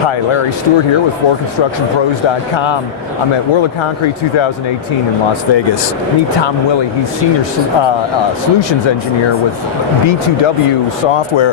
Hi, Larry Stewart here with FloorConstructionPros.com. I'm at World of Concrete 2018 in Las Vegas. Meet Tom Willey. He's Senior Solutions Engineer with B2W software.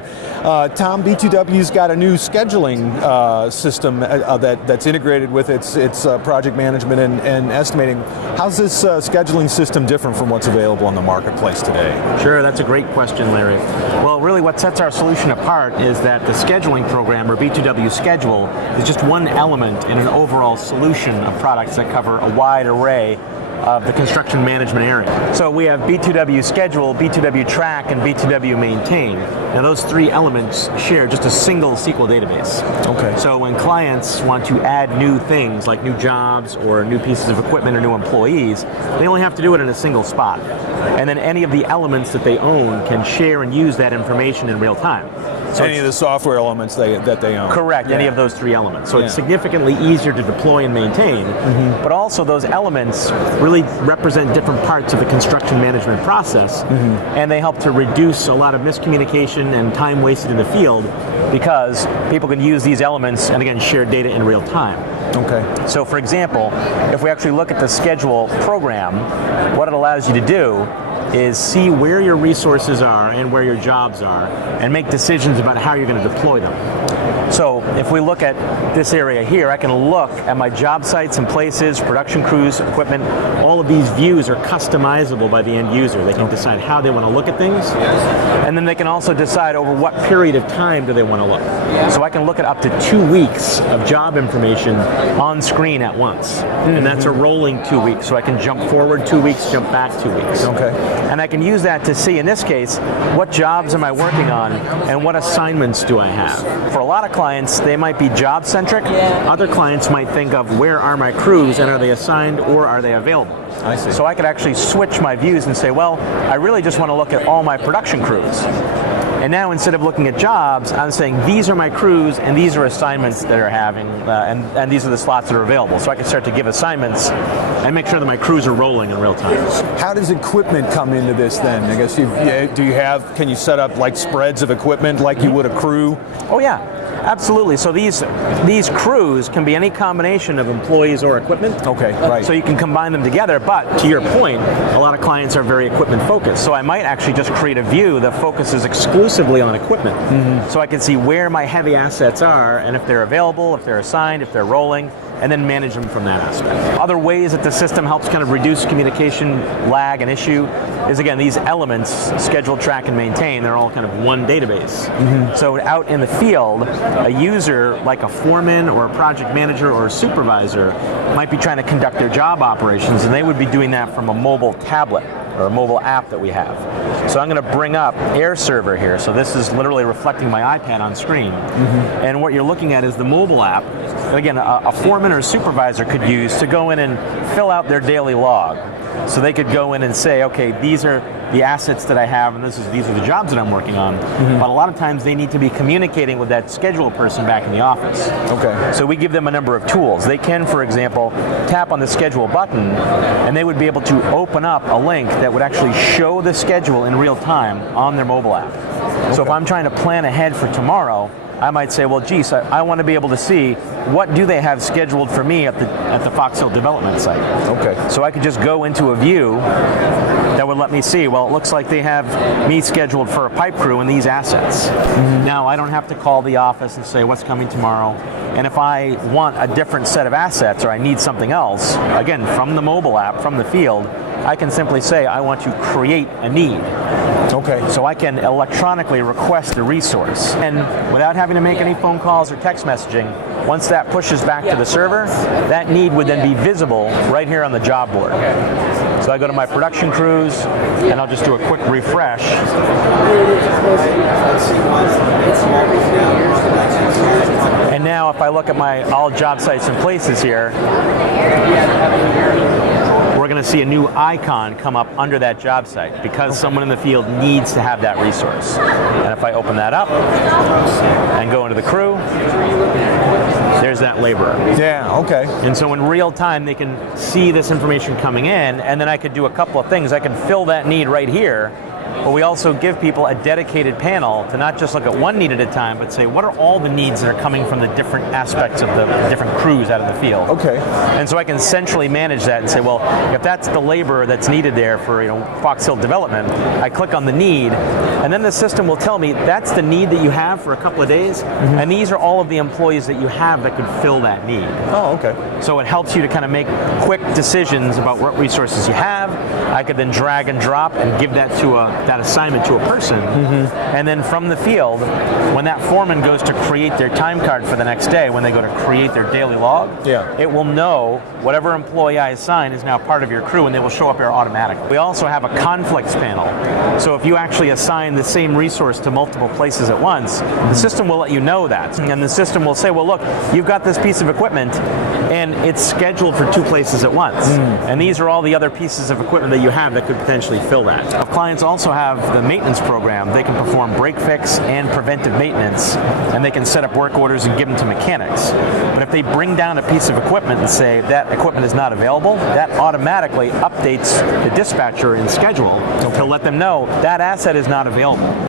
Tom, B2W's got a new scheduling system that's integrated with its project management and estimating. How's this scheduling system different from what's available in the marketplace today? Sure, that's a great question, Larry. Well, really what sets our solution apart is that the scheduling program, or B2W Schedule, is just one element in an overall solution of products that cover a wide array of the construction management area. So we have B2W Schedule, B2W Track, and B2W Maintain. Now those three elements share just a single SQL database. Okay. So when clients want to add new things, like new jobs or new pieces of equipment or new employees, they only have to do it in a single spot. And then any of the elements that they own can share and use that information in real time. So any of the software elements that they own. Correct, any of those three elements. So it's significantly easier to deploy and maintain, but also those elements really represent different parts of the construction management process, and they help to reduce a lot of miscommunication and time wasted in the field because people can use these elements and again share data in real time. Okay. So for example, if we actually look at the schedule program, what it allows you to do is see where your resources are and where your jobs are and make decisions about how you're going to deploy them. So if we look at this area here, I can look at my job sites and places, production crews, equipment. All of these views are customizable by the end user. They can decide how they want to look at things, and then they can also decide over what period of time do they want to look. So I can look at up to 2 weeks of job information on screen at once, and that's a rolling 2 weeks. So I can jump forward 2 weeks, jump back 2 weeks. Okay. And I can use that to see, in this case, what jobs am I working on and what assignments do I have. For a lot of clients, they might be job-centric. Other clients might think of where are my crews and are they assigned or are they available. I see. So I could actually switch my views and say, well, I really just want to look at all my production crews. And now instead of looking at jobs, I'm saying these are my crews and these are assignments that are having, and these are the slots that are available. So I can start to give assignments and make sure that my crews are rolling in real time. How does equipment come into this then? I guess can you set up like spreads of equipment like you would a crew? Oh yeah. Absolutely. So these crews can be any combination of employees or equipment. Okay, right. So you can combine them together, but to your point, a lot of clients are very equipment focused. So I might actually just create a view that focuses exclusively on equipment. So I can see where my heavy assets are and if they're available, if they're assigned, if they're rolling, and then manage them from that aspect. Other ways that the system helps kind of reduce communication lag and issue is, again, these elements, schedule, track, and maintain, they're all kind of one database. So out in the field, a user like a foreman or a project manager or a supervisor might be trying to conduct their job operations, and they would be doing that from a mobile tablet or a mobile app that we have. So I'm going to bring up Air Server here. So this is literally reflecting my iPad on screen. And what you're looking at is the mobile app. Again, a foreman or a supervisor could use to go in and fill out their daily log. So they could go in and say, okay, these are the assets that I have, and these are the jobs that I'm working on. But a lot of times they need to be communicating with that schedule person back in the office. Okay. So we give them a number of tools. They can, for example, tap on the schedule button, and they would be able to open up a link that would actually show the schedule in real time on their mobile app. So if I'm trying to plan ahead for tomorrow, I might say, well, geez, I want to be able to see what do they have scheduled for me at the Fox Hill development site. Okay. So I could just go into a view that would let me see, well, it looks like they have me scheduled for a pipe crew and these assets. Now, I don't have to call the office and say what's coming tomorrow. And if I want a different set of assets or I need something else, again, from the mobile app, from the field, I can simply say I want to create a need. Okay. So I can electronically request a resource. And without having to make any phone calls or text messaging, once that pushes back to the server, that need would then be visible right here on the job board. So I go to my production crews, and I'll just do a quick refresh. And now if I look at my all job sites and places here, we're going to see a new icon come up under that job site because someone in the field needs to have that resource. And if I open that up and go into the crew, there's that laborer. Yeah, okay. And so in real time, they can see this information coming in, and then I could do a couple of things. I can fill that need right here but we also give people a dedicated panel to not just look at one need at a time, but say, what are all the needs that are coming from the different aspects of the different crews out in the field? Okay. And so I can centrally manage that and say, well, if that's the labor that's needed there for Fox Hill development, I click on the need, and then the system will tell me that's the need that you have for a couple of days, and these are all of the employees that you have that could fill that need. Oh, okay. So it helps you to kind of make quick decisions about what resources you have. I could then drag and drop and give that to that assignment to a person, and then from the field, when that foreman goes to create their time card for the next day, when they go to create their daily log, it will know whatever employee I assign is now part of your crew, and they will show up here automatically. We also have a conflicts panel. So if you actually assign the same resource to multiple places at once, the system will let you know that. And the system will say, well, look, you've got this piece of equipment, and it's scheduled for 2 places at once. And these are all the other pieces of equipment that you have that could potentially fill that. If clients also have the maintenance program, they can perform break fix and preventive maintenance, and they can set up work orders and give them to mechanics. But if they bring down a piece of equipment and say that equipment is not available, that automatically updates the dispatcher in schedule to let them know that asset is not available.